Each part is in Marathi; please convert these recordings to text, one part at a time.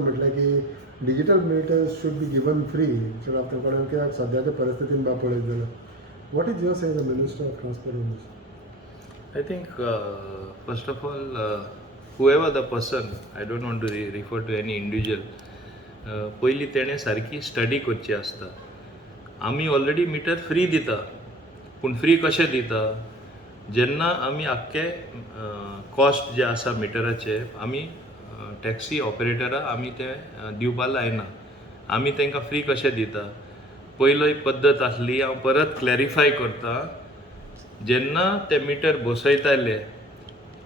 म्हटलं की digital meters should be given free तर आपल्याकडे कित्याक सद्याच्या परिस्थितीन बा पळयत जाल्यार what is your sense the minister of transport in this? I think, first of all, whoever the person, I don't want to refer to any individual, पयली तेणें सारकी स्टडी करची आसता. आमी ऑलरेडी मिटर फ्री दिता, पूण फ्री कशें दिता? जेन्ना आमी आख्खे कॉस्ट जे आसा मिटराचे आमी टॅक्सी ऑपरेटराक आमी ते दिवपा लायना. आमी तांकां फ्री कशें दिता? पयलो एक पद्दत आसली, हांव परत क्लॅरिफाय करता. जेन्ना ते मिटर बसयताले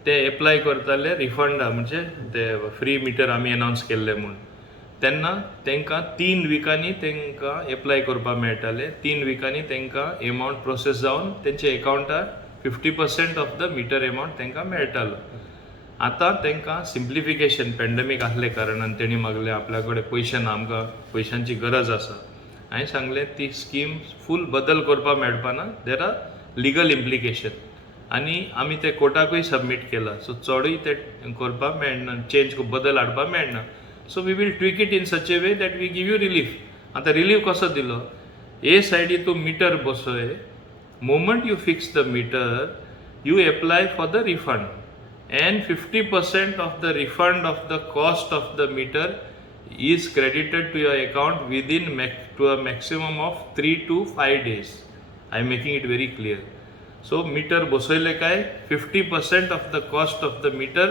ते एप्लाय करताले रिफंडा, म्हणजे ते फ्री मिटर आमी अनावन्स केल्ले म्हूण, तेन्ना तांकां 3 विकांनी तांकां एप्लाय करपाक मेळटाले. 3 विकांनी तांकां एमावंट प्रोसेस जावन तेंचे एकावंटार 50% ऑफ द मिटर एमावंट तांकां मेळटालो. आतां तांकां सिम्प्लिफिकेशन पॅन्डेमीक आसले कारणान तेणी मागलें आपल्या कडेन पयशे ना, आमकां पयशांची गरज आसा. हांवें सांगलें ती स्कीम फूल बदल करपाक मेळपाना, देर आर लिगल इम्प्लिकेशन, आनी आमी ते कोर्टाकूय सबमीट केला. सो चडूय ते करपाक मेळना, चेंज बदल हाडपाक मेळना. So we will tweak it in such a way that we give you relief. आतां रिलीफ कसो दिलो? ए सायडी तूं मिटर बसय, moment you fix the meter you apply for the refund, and 50% of the refund of the cost of the meter is credited to your account within to a maximum of 3 to 5 days. I am making it very clear. So meter bosoile kai 50% of the cost of the meter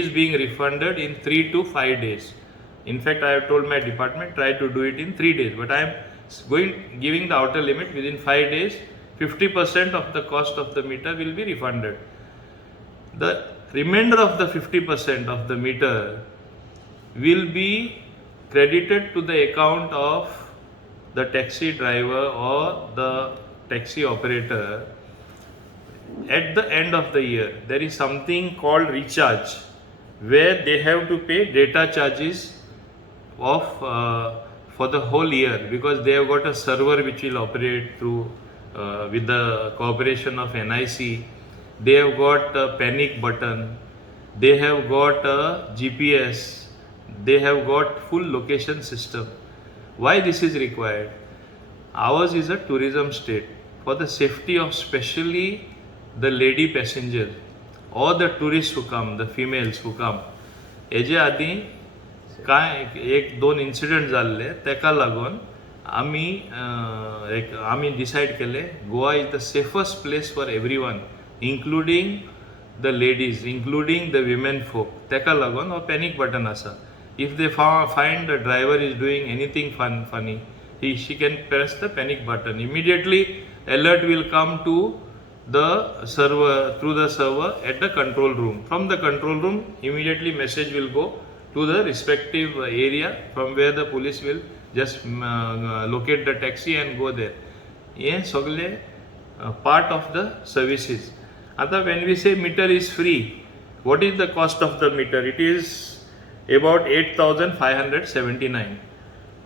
is being refunded in 3 to 5 days. In fact, I have told my department try to do it in 3 days, but I am giving the outer limit within 5 days. 50% of the cost of the meter will be refunded. The remainder of the 50% of the meter will be credited to the account of the taxi driver or the taxi operator at the end of the year. There is something called recharge, where they have to pay data charges of for the whole year, because they have got a server which will operate through with the cooperation of NIC. They have got a panic button, they have got a GPS, they have got full location system. Why this is required? Ours is a tourism state. For the safety of especially the lady passengers or the tourists who come, the females who come, हेजे आदी काय एक दोन इन्सिडंट जाल्ले, तेका लागून आमी डिसायड केले Goa is the safest place for everyone, including the ladies, including the women folk. Teka lagon or panic button asa. If they find the driver is doing anything funny, she can press the panic button. Immediately alert will come to the server, through the server at the control room. From the control room, immediately message will go to the respective area from where the police will just locate the taxi and go there. Ye sagle part of the services. आता when we say meter is free, what is the cost of the meter? It is about 8,579.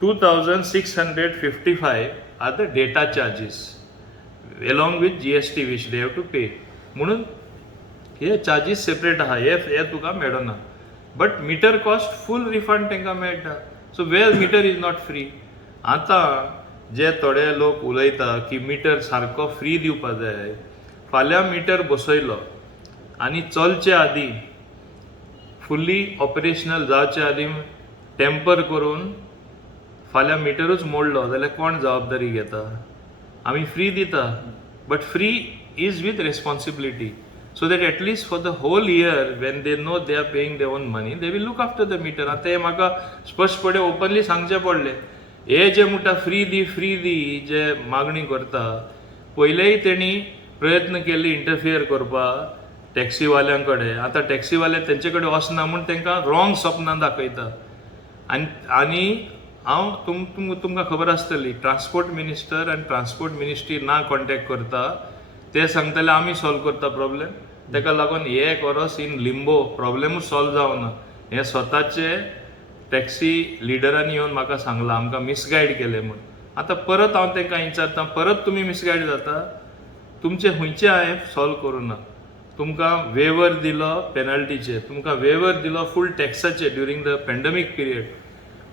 2,655 are the data charges along with GST which they have to pay. म्हणून हे चार्जेस सेपरेट आहा, हे तुका मेळना. But meter cost full refund तांकां मेळटा. So where meter is not free. आतां जे थोडे लोक उलयता की मिटर सारको फ्री दिवपा जाय, फाल्यां मिटर बसयलो आनी चलचे आदीं फुल्ली ऑपरेशनल जावचे आदीं टेम्पर करून फाल्यां मिटरूच मोडलो जाल्यार कोण जबाबदारी घेता? आमी फ्री दिता, but free is with responsibility, so that at least for the whole year when they know they are paying their own money they will look after the meter. आतां हे म्हाका स्पश्टपणे ओपनली सांगचें पडलें. हे जे म्हणटा फ्री दी जे मागणी करता, पयलेंय तेणी प्रयत्न केले इंटरफियर करपाक टॅक्सीवाल्यां कडेन. आतां टॅक्सीवाले तेंचे कडेन वचना म्हूण तांकां रॉंग सपनां दाखयता. आनी हांव तुमकां खबर आसतली, ट्रान्सपोर्ट मिनिस्टर आनी ट्रान्सपोर्ट मिनिस्ट्री ना कॉन्टेक्ट करता, ते सांगताले आमी सॉल्व करता प्रॉब्लेम. ताका लागून हे कोरोस इन लिंबो, प्रॉब्लेमूच सॉल्व जावना. हे स्वताचे टॅक्सी लिडरांनी येवन म्हाका सांगलां आमकां मिसगायड केलें म्हूण. आतां परत हांव तांकां विचारता, परत तुमी मिसगायड जाता? तुमचे खंयचे हांवें सॉल्व करूं ना. तुमकां वेवर दिलो पेनल्टीचे, तुमकां वेवर दिलो फूल टॅक्साचे during the pandemic period,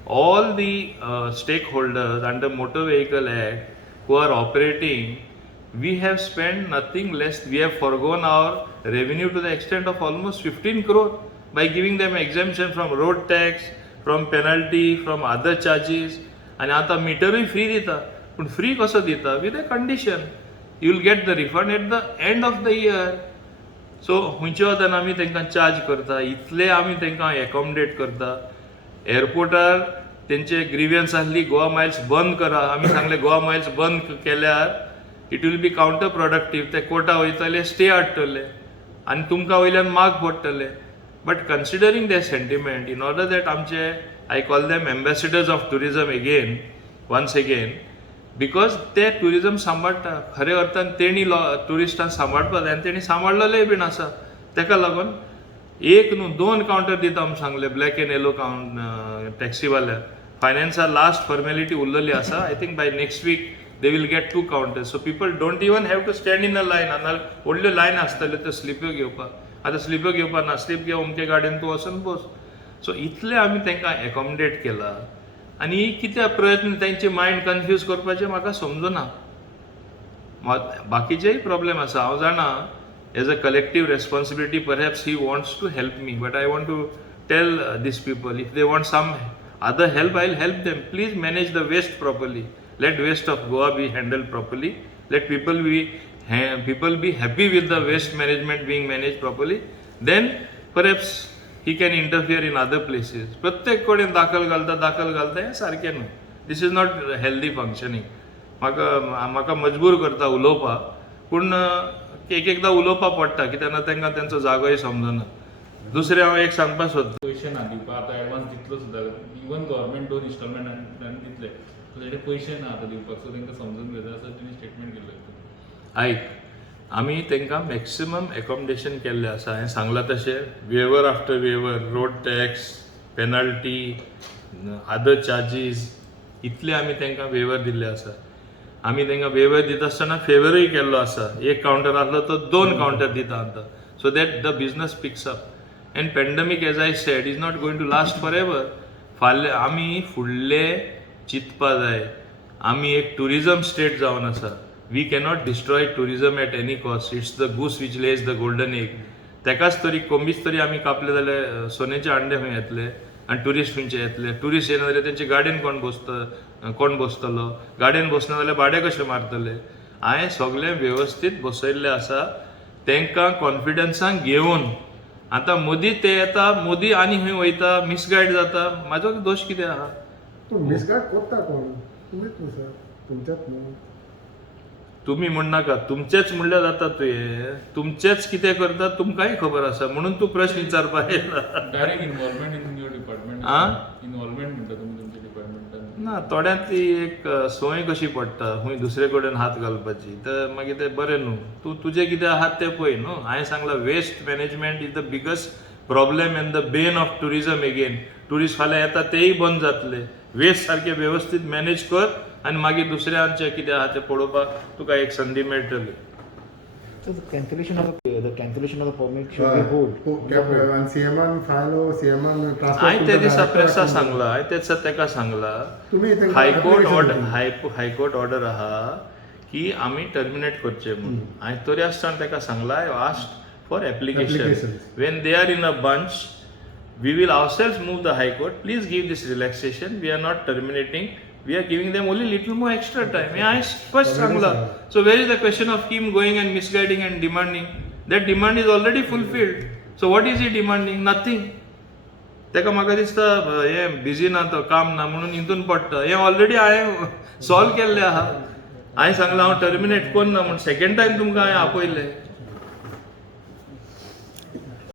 all the stakeholders under Motor Vehicle Act who are operating, we have spent nothing less. We have foregone our revenue to the extent of almost 15 crore by giving them exemption from road tax, from penalty, from other charges. आणि आता मीटरही फ्री दिता, पण फ्री कसो दिता? With a condition, you will get the refund at the end of the year. So खंयचे वतान आमी तांकां चार्ज करता, इतले आमी तांकां एकोमोडेट करता. एअरपोर्टार तेंचे ग्रिवियन्स आसली, गोवा मायल्स बंद करा. आमी सांगले गोवा मायल्स बंद केल्यार it will be counterproductive. ते कोर्टा वयतले, स्टे हाडटले आनी तुमकां वयल्यान माग पडटले. But considering the sentiment, in order that आमचे, I call them ambassadors of tourism again, once again, because ते टुरिजम सांबाळटा. खरे अर्थान तेणी टुरिस्टांक सांबाळपा जाय आनी तेणी सांबाळलेलेय बीन आसा. तेका लागून एक न्हू 2 कावंटर दिता आमी सांगले, ब्लॅक एंड येलो टॅक्सीवाल्या. फायनान्सा लास्ट फॉर्मेलिटी उरलेली आसा. I think by next week they will get 2 counters. So people don't even have to stand in a line. नाल्यार व्हडल्यो लायन आसतल्यो त्यो स्लिप्यो घेवपाक. आतां स्लिप्यो घेवपाक ना, स्लीप घेवन अमके गाडयेन तूं वचून बस. सो इतले आमी तांकां एकोमोडेट केला. आनी कित्याक प्रयत्न तांचे मायंड कन्फ्यूज करपाचे म्हाका समजना. बाकीचेय प्रॉब्लेम आसा, हांव जाणा. As a collective responsibility perhaps he wants to help me, but I want to tell these people, if they want some other help, I will help them. Please manage the waste properly. Let waste of Goa be handle properly. Let people be happy with the waste management being managed properly. Then perhaps he can interfere in other places. प्रत्येक कडेन दाखल घालता हें सारकें न्हू. दिस इज नॉट हेल्दी फंक्शनींग. म्हाका मजबूर करता उलोवपाक, पूण एकदां उलोवपाक पडटा, कित्याक तांकां तेंचो जागोय समजना. दुसरें हांव एक सांगपाक सोदता, पैसे ना दिवपाक. आतां एडवान्स दितलो सुद्दां, इवन गव्हर्मेंट 2 इन्स्टॉलमेंटान दितले, सो तेजे पयशे ना आतां दिवपाक. सो तांकां समजून घेता असो तेणी स्टेटमेंट केल्लो. आयक, आमी तांकां मॅक्सिमम एकोमोडेशन केल्लें आसा. हांवें सांगलां तशें वेवर आफ्टर वेवर, road tax, penalty, other charges, इतले आमी तांकां वेवर दिल्ले आसा. आमी तांकां वेवर दिता आसतना फेवरूय केल्लो आसा. एक कावंटर आसलो तो 2 कावंटर दिता आतां, so that the business picks up. And pandemic, as I said, is not going to last forever. फाल्यां आमी फुडले चिंतपा जाय. आमी एक टुरिजम स्टेट जावन आसा. We cannot destroy tourism at any cost. It's the goose which lays the golden egg. तेकाच तरी कोंबीच तरी आमी कापले जाल्यार सोन्याचे अंडे खंय येतले आनी टुरिस्ट खंयचे येतले? टुरिस्ट येना जाल्यार तेंचे गाडयेन कोण बसतलो? गाडयेन बसना जाल्यार भाडे कशे मारतले? हांवें सगळें वेवस्थीत बसयल्लें आसा. तांकां कॉन्फिडन्सान घेवन आतां मोदी ते येता, मोदी आनी खंय वयता, मिसगायड जाता. म्हाजो दोश कितें आहा? पूण मिसगायड कोत्ता कोण? तुमीच न्हू सर, तुमच्यात न्हू. तुम्ही म्हण नाका, तुमचेच म्हणल्यार जाता. तुमचेच कितें करता तुमकांय खबर आसा, म्हणून तूं प्रश्न विचारपाक येता. Direct involvement in your department. Involvement म्हणटा तुमी तुमच्या डिपार्टमेंटान. ना, थोड्यांक ती एक संवय कशी पडटा खंय दुसरे कडेन हात घालपाची, तर मागीर तें बरें न्हू. तूं तुजें कितें आहात तें पळय न्हू. हांवें सांगलां, waste management is the biggest problem and the bane of tourism again. Tourist फाल्यां येता तेय बंद जातले. वेस्ट सारकें वेवस्थीत मॅनेज कर आनी मागीर दुसऱ्यांचें कितें आहा तें पळोवपाक तुका एक संदी मेळटली. So the cancellation of the permit should be hold. आणि सीएमान फायलो, सीएमान हांवें ते दिसा प्रेसा सांगला, हांवें ते दिसा तेका सांगला, तुम्ही हायकोर्ट ऑर्डर आहा की आमी टर्मिनेट करचे म्हणून. हांवें तरी आसतना तेका सांगला, I asked for application. Applications. When they are in a bunch, we will ourselves move the High Court. Please give this relaxation. We are not terminating. We are giving them only little more extra time. I first सांगला. So where is the question of him going and misguiding and demanding? That demand is already fulfilled. So what is he demanding? Nothing. तेका म्हाका दिसता हें बिजी ना, तो काम ना म्हणून हितून पडटा. हें ऑलरेडी हांवें सॉल्व केल्लें आहा. हांवें सांगलां हांव टर्मिनेट करना म्हणून. सेकंड टायम तुमकां हांवें आपयलें.